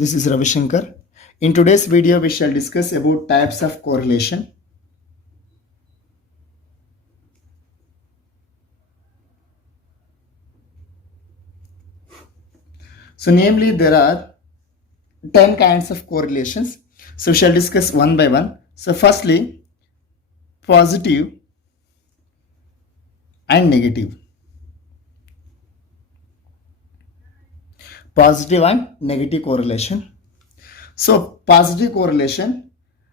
This is Ravi Shankar. In today's video, we shall discuss about types of correlation. So, namely, there are 10 kinds of correlations. So, we shall discuss one by one. So, firstly, positive and negative. Positive and negative correlation. So, positive correlation.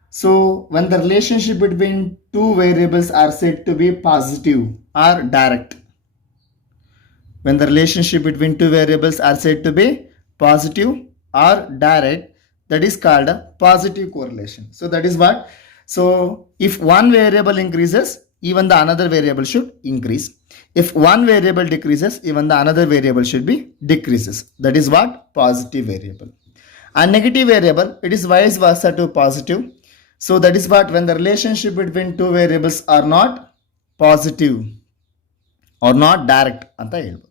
So, when the relationship between two variables are said to be positive or direct. When the relationship between two variables are said to be positive or direct, that is called a positive correlation. So, that is what? So, if one variable increases, even the another variable should increase. If one variable decreases, even the another variable should be decreases. That is what? Positive variable. A negative variable, it is vice versa to positive. So that is what? When the relationship between two variables are not positive or not direct anta helಬೋದು.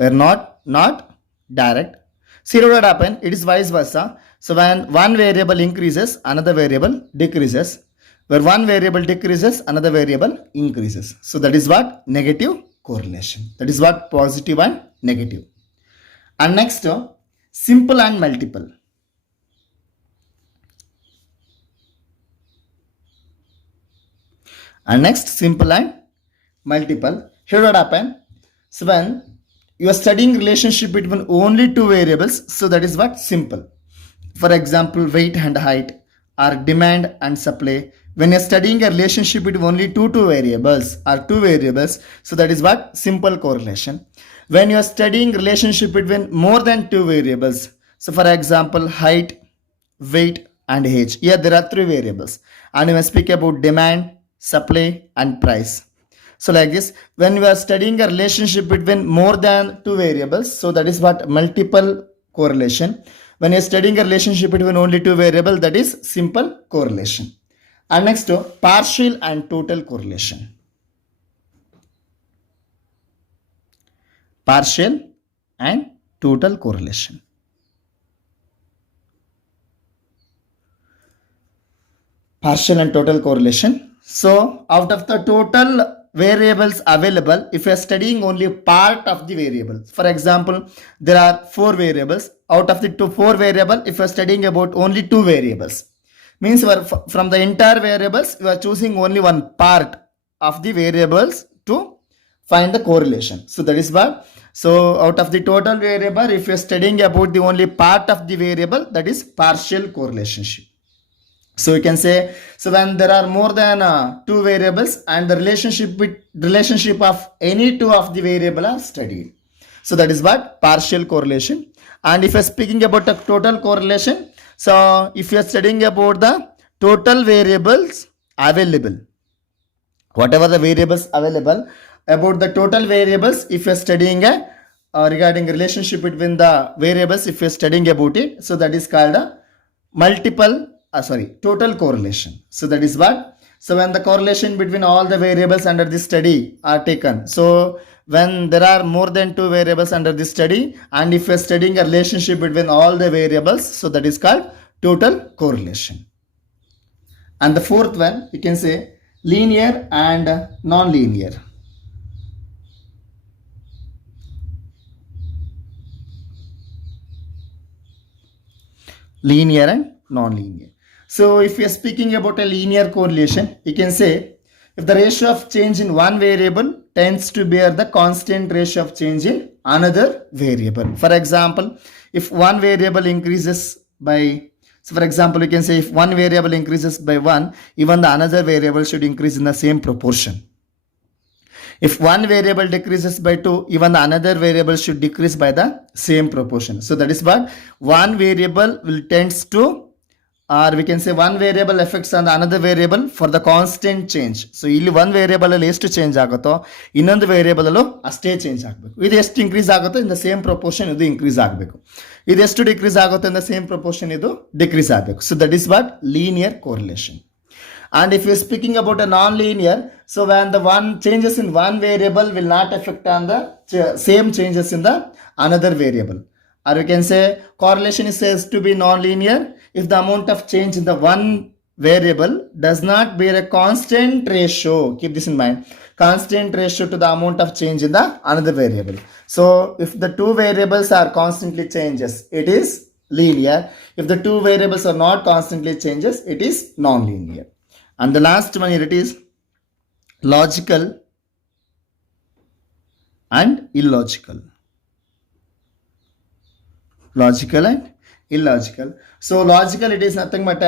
Were not direct. See what happen? It is vice versa. So when one variable increases, another variable decreases. Where one variable decreases, another variable increases. So that is what? Negative correlation. That is what? Positive and negative. And next, simple and multiple. And next, simple and multiple. Here what happen? So when you are studying relationship between only two variables, so that is what? Simple. For example, weight and height, or demand and supply. When you are studying a relationship between only two variables or two variables, so that is what? Simple correlation. When you are studying relationship between more than two variables, so for example, height, weight and age. Here there are three variables. And when we speak about demand, supply and price. So like this, when we are studying a relationship between more than two variables, so that is what? Multiple correlation. When you are studying a relationship between only two variables, that is simple correlation. And next, partial and total correlation. Partial and total correlation. Partial and total correlation. So, out of the total variables available, if you are studying only part of the variable, for example, there are four variables. Out of the four variables, if you are studying about only two variables, means from the entire variables, you are choosing only one part of the variables to find the correlation. So that is what? So out of the total variable, if you are studying about the only part of the variable, that is partial correlation. So you can say, so when there are more than two variables and the relationship of any two of the variable are studied. So that is what? Partial correlation. And if you are speaking about the total correlation, so if you are studying about the total variables available, whatever the variables available, about the total variables, if you are studying regarding relationship between the variables, if you are studying about it, so that is called a total correlation. So that is what? So when the correlation between all the variables under this study are taken, so when there are more than two variables under this study, and if you are studying a relationship between all the variables, so that is called total correlation. And the fourth one, you can say linear and non-linear. Linear and non-linear. So if we are speaking about a linear correlation, you can say if the ratio of change in one variable tends to bear the constant ratio of change in another variable. For example, if one variable increases by, so for example, you can say if one variable increases by 1, even the another variable should increase in the same proportion. If one variable decreases by 2, even the another variable should decrease by the same proportion. So that is what? One variable will tends to, or we can say one variable affects on the another variable for the constant change. So ಇಲ್ಲಿ one variable ಅಲ್ಲಿ ಎಷ್ಟು change ಆಗುತ್ತೋ ಇನ್ನೊಂದು variable ಅಲ್ಲೂ ಅಷ್ಟೇ change ಆಗಬೇಕು. ಇದು ಎಷ್ಟು ಇನ್ಕ್ರೀಸ್ ಆಗುತ್ತೋ ಇನ್ ದ ಸೇಮ್ ಪ್ರಪೋರ್ಷನ್ ಇದು ಇನ್ಕ್ರೀಸ್ ಆಗಬೇಕು. ಇದು ಎಷ್ಟು ಡಿಕ್ರೀಸ್ ಆಗುತ್ತೋ ಇನ್ ದ ಸೇಮ್ ಪ್ರಪೋರ್ಷನ್ ಇದು ಡಿಕ್ರೀಸ್ ಆಗಬೇಕು. So that is what? Linear correlation. And if you're speaking about a non-linear, so when the one changes in one variable will not affect on the same changes in the another variable. or we can say correlation is says to be non-linear if the amount of change in the one variable does not bear a constant ratio. Keep this in mind. Constant ratio to the amount of change in the another variable. So if the two variables are constantly changes, it is linear. If the two variables are not constantly changes, it is non-linear. And the last one here, it is logical and illogical. Logical and illogical. So logical, it is nothing but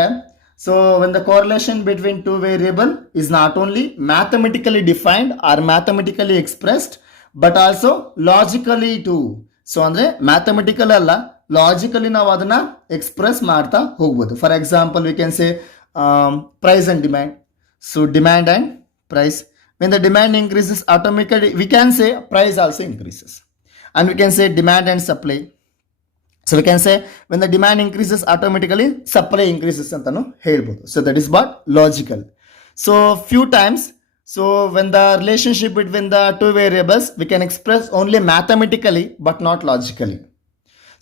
so when the correlation between two variable is not only mathematically defined or mathematically expressed, but also logically too. So andre mathematical alla logically ನಾವು ಅದನ್ನ express ಮಾಡ್ತಾ ಹೋಗ್ಬೋದು. For example, we can say price and demand. So demand and price. When the demand increases automatically, we can say price also increases. And we can say demand and supply. So we can say when the demand increases automatically supply increases antanu helbodu. So that is what logical. So few times, so when the relationship between the two variables we can express only mathematically but not logically.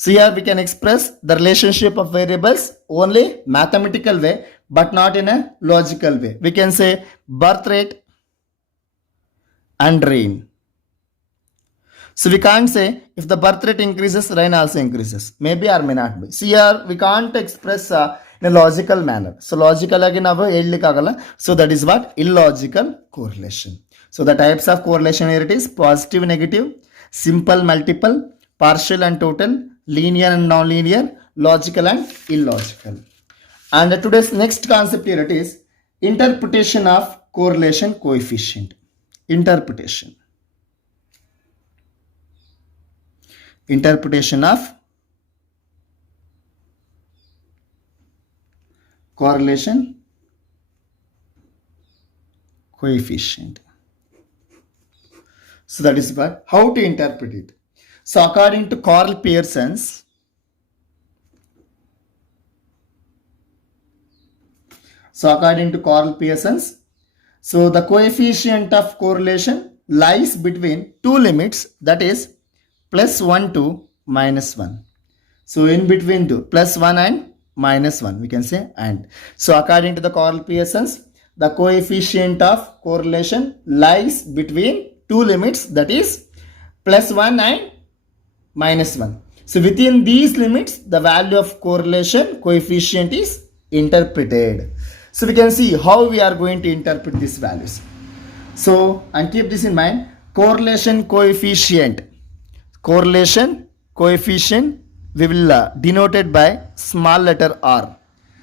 So here we can express the relationship of variables only mathematical way but not in a logical way. We can say birth rate and rain. So we can't say if the birth rate increases, rain also increases. Maybe or may not be. See here, we can't express in a logical manner. So logical again, so that is what illogical correlation. So the types of correlation here it is positive, negative, simple, multiple, partial and total, linear and non-linear, logical and illogical. And today's next concept here it is interpretation of correlation coefficient. Interpretation of correlation coefficient. So that is what, how to interpret it. So according to Carl Pearson's, so the coefficient of correlation lies between two limits, that is plus 1 to minus 1. So in between two, plus 1 and minus 1, we can say and. So according to the Carl Pearson's, the coefficient of correlation lies between two limits, that is plus 1 and minus 1. So within these limits, the value of correlation coefficient is interpreted. So we can see how we are going to interpret these values. So, and keep this in mind, correlation coefficient we will denote it by small letter r.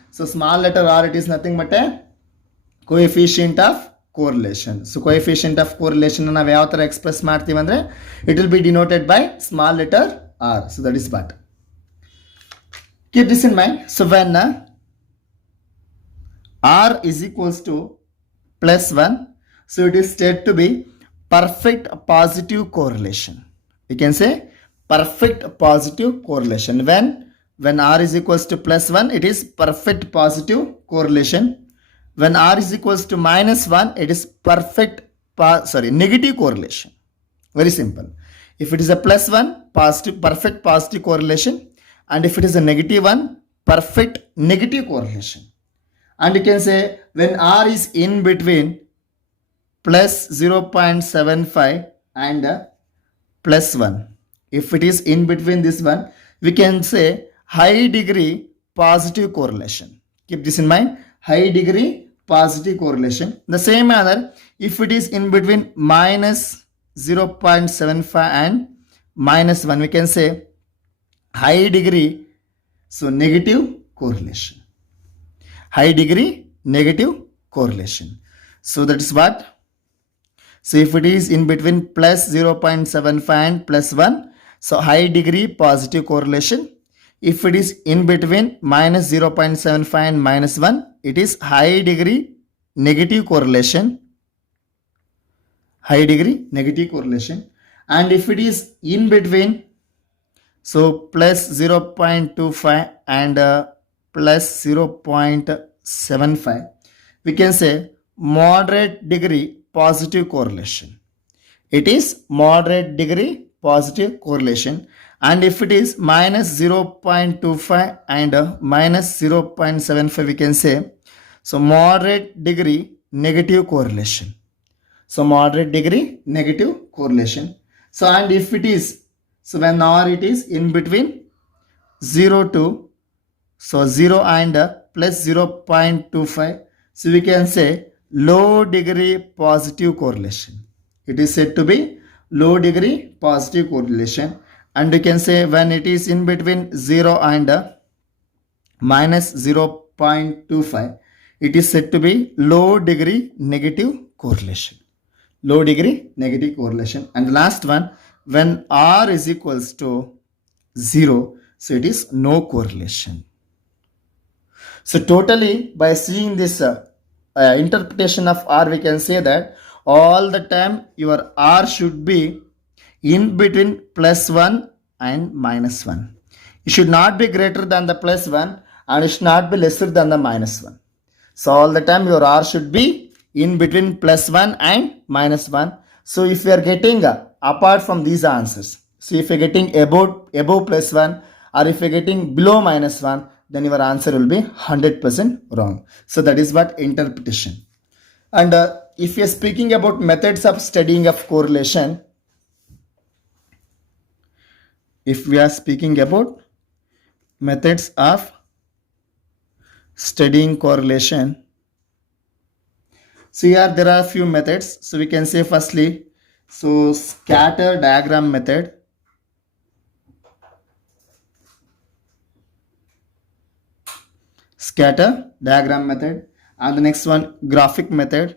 So small letter r, it is nothing but a coefficient of correlation. So coefficient of correlation na ಯಾವ ತರ express ಮಾಡ್ತೀವಿ ಅಂದ್ರೆ it will be denoted by small letter r. So that is what. Keep this in mind. So when r is equals to plus 1, so it is said to be perfect positive correlation. We can say perfect positive correlation. When r is equals to plus 1, it is perfect positive correlation. When r is equals to minus 1, it is negative correlation. Very simple. If it is a plus 1, perfect positive correlation, and if it is a negative 1, perfect negative correlation. And you can say when r is in between plus 0.75 and plus 1, if it is in between this one, we can say high degree positive correlation. Keep this in mind, high degree positive correlation. The same manner, if it is in between minus 0.75 and minus 1, we can say high degree, so negative correlation. High degree negative correlation. So that is what. So if it is in between plus 0.75 and plus 1, so high degree positive correlation. If it is in between minus 0.75 and minus 1, it is high degree negative correlation. High degree negative correlation. And if it is in between, so plus 0.25 and plus 0.75, we can say moderate degree positive correlation. It is moderate degree positive correlation. And if it is minus 0.25 and minus 0.75, we can say, so moderate degree negative correlation. So moderate degree negative correlation. So and if it is, so when or it is in between 0 to, so 0 and plus 0.25, so we can say low degree positive correlation. It is said to be low degree positive correlation. And you can say when it is in between 0 and minus 0.25, it is said to be low degree negative correlation. Low degree negative correlation. And the last one, when R is equals to 0, so it is no correlation. So totally, by seeing this interpretation of R, we can say that all the time your R should be in between plus 1 and minus 1. It should not be greater than the plus 1 and it should not be lesser than the minus 1. So all the time your R should be in between plus 1 and minus 1. So if you are getting apart from these answers, so if you are getting above plus 1 or if you are getting below minus 1, then your answer will be 100% wrong. So that is what interpretation. And if you are speaking about methods of studying of correlation, if we are speaking about methods of studying correlation, so here there are a few methods. So we can say firstly, so scatter diagram method. Scatter diagram method. And the next one, graphic method.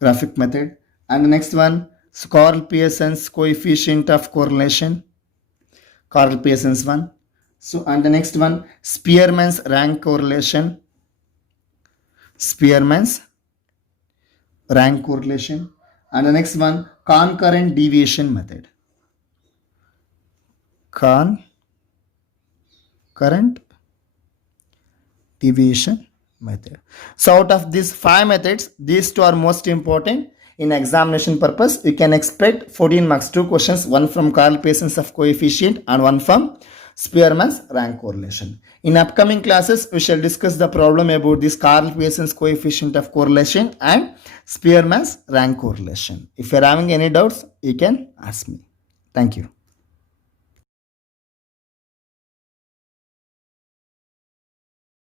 Graphic method. And the next one, Carl Pearson's coefficient of correlation. Carl Pearson's one. So and the next one, Spearman's rank correlation. Spearman's rank correlation. And the next one, concurrent deviation method. Concurrent deviation method. So out of these 5 methods, these 2 are most important. In examination purpose, you can expect 14 marks, 2 questions, one from Carl Pearson's of coefficient and one from Spearman's rank correlation. In upcoming classes, we shall discuss the problem about this Carl Pearson's coefficient of correlation and Spearman's rank correlation. If you are having any doubts, you can ask me. Thank you.